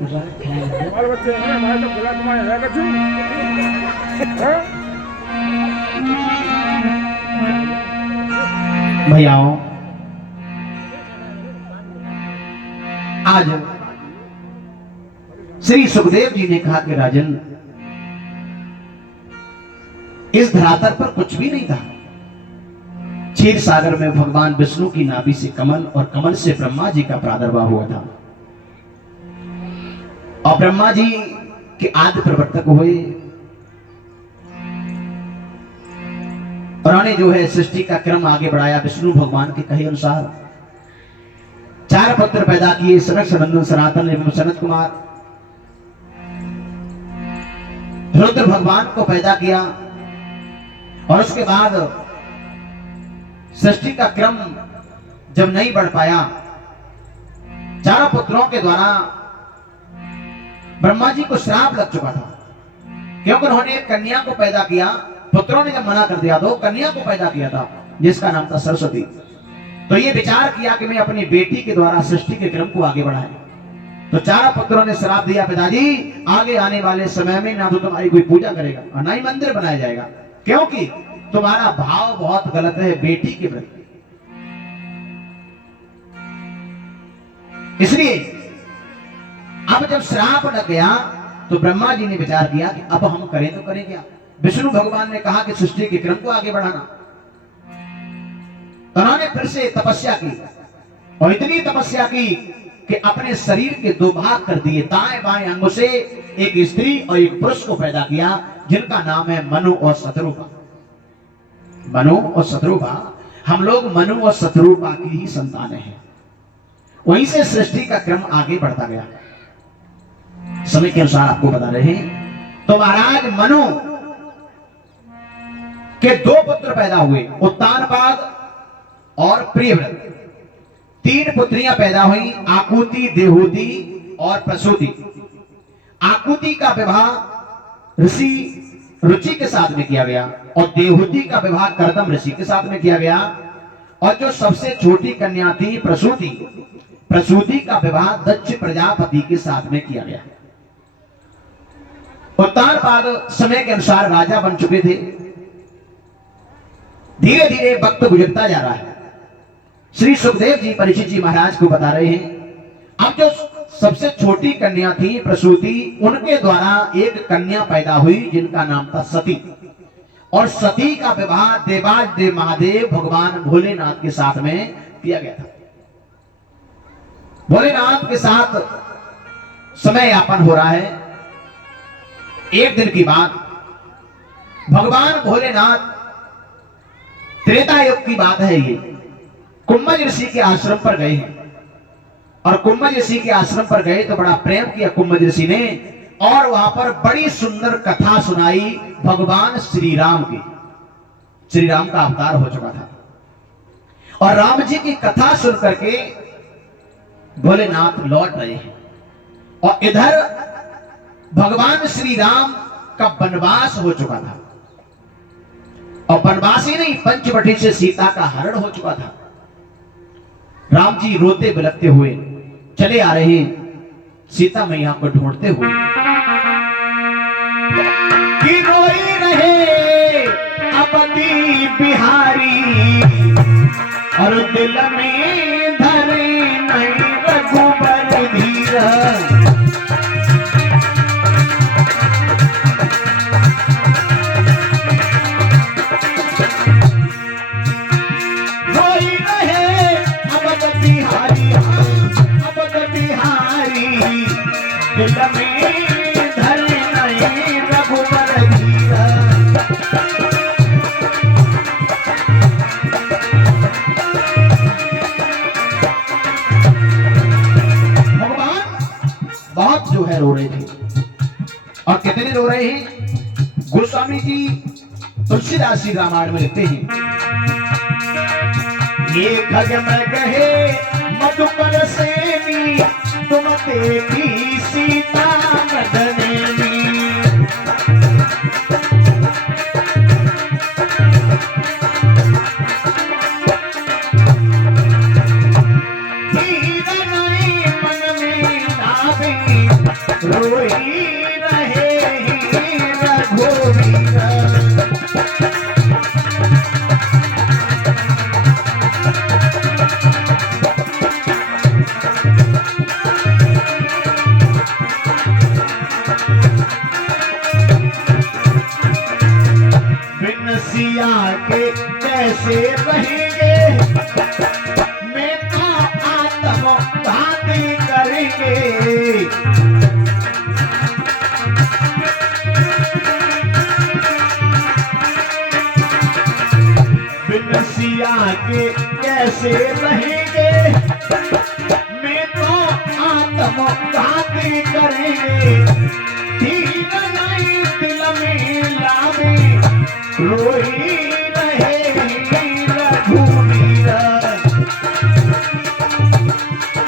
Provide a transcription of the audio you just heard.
हमारे बच्चे हैं, हमारे तो खुला तुम्हारे रहेगा क्यों? भैयाओं, आज श्री सुखदेव जी ने कहा कि राजन, इस धरातल पर कुछ भी नहीं था। क्षीर सागर में भगवान विष्णु की नाभि से कमल और कमल से ब्रह्मा जी का प्रादुर्भाव हुआ था और ब्रह्मा जी के आदि प्रवर्तक हुए। उन्होंने जो है सृष्टि का क्रम आगे बढ़ाया। विष्णु भगवान के कहे अनुसार 4 पुत्र पैदा किए, सनक, सनंदन, सनातन एवं सनत कुमार। रुद्र भगवान को पैदा किया और उसके बाद सृष्टि का क्रम जब नहीं बढ़ पाया, 4 पुत्रों के द्वारा ब्रह्मा जी को श्राप लग चुका था, क्योंकि उन्होंने एक कन्या को पैदा किया। पुत्रों ने जब मना कर दिया तो कन्या को पैदा किया था जिसका नाम था सरस्वती। तो ये विचार किया कि मैं अपनी बेटी के द्वारा सृष्टि के क्रम को आगे बढ़ाएं। तो 4 पुत्रों ने श्राप दिया, पिताजी आगे आने वाले समय में ना तो तुम्हारी कोई पूजा करेगा और ना ही मंदिर बनाया जाएगा, क्योंकि तुम्हारा भाव बहुत गलत है बेटी के प्रति। इसलिए अब जब श्राप लग गया तो ब्रह्मा जी ने विचार किया कि अब हम करें तो करें क्या। विष्णु भगवान ने कहा कि सृष्टि के क्रम को आगे बढ़ाना। उन्होंने फिर से तपस्या की और इतनी तपस्या की कि अपने शरीर के 2 भाग कर दिए। दाएं बाएं अंगों से एक स्त्री और एक पुरुष को पैदा किया, जिनका नाम है मनु और शत्रुपा। मनु और शत्रुपा, हम लोग मनु और शत्रुपा की ही संतानें हैं। वहीं से सृष्टि का क्रम आगे बढ़ता गया। समय के अनुसार आपको बता रहे हैं। तो महाराज मनु के 2 पुत्र पैदा हुए, उत्तानपाद और प्रियव्रत। 3 पुत्रियां पैदा हुई, आकुति, देहूति और प्रसूति। आकुति का विवाह ऋषि रुचि के साथ में किया गया और देहूति का विवाह कर्दम ऋषि के साथ में किया गया। और जो सबसे छोटी कन्या थी प्रसूति, प्रसूति का विवाह दक्ष प्रजापति के साथ में किया गया। उत्तानपाद समय के अनुसार राजा बन चुके थे। धीरे धीरे वक्त गुजरता जा रहा है। श्री सुखदेव जी परीक्षित जी महाराज को बता रहे हैं। अब जो सबसे छोटी कन्या थी प्रसूति, उनके द्वारा एक कन्या पैदा हुई जिनका नाम था सती। और सती का विवाह देवाधिदेव महादेव भगवान भोलेनाथ के साथ में किया गया था। भोलेनाथ के साथ समय यापन हो रहा है। एक दिन की बात, भगवान भोलेनाथ, त्रेता युग की बात है ये, कुंभज ऋषि के आश्रम पर गए हैं। और कुंभज ऋषि के आश्रम पर गए तो बड़ा प्रेम किया कुंभज ऋषि ने और वहां पर बड़ी सुंदर कथा सुनाई भगवान श्री राम की। श्री राम का अवतार हो चुका था और राम जी की कथा सुन करके भोलेनाथ लौट रहे हैं। और इधर भगवान श्री राम का वनवास हो चुका था और वनवास ही नहीं, पंचवटी से सीता का हरण हो चुका था। राम जी रोते बिलखते हुए चले आ रहे हैं सीता मैया को ढूंढते हुए। कि रोई रहे अवधी बिहारी और दिल में धरे नहीं रघुबर धीरा। रो रहे थे और कितने रो रहे हैं। गोस्वामी जी तुलसीदास जी रामायण में लिखते हैं, ये खग में कहे मधुकर सेनी तुम देखी सीता मदनेनी। मन में नावे रोई रहे रघुवीर। बिन सिया के कैसे रहेंगे, मैं तो आत्मघाती करेंगे। बिन सिया के कैसे रहेंगे, मैं तो आत्मघाती करेंगे। धीरज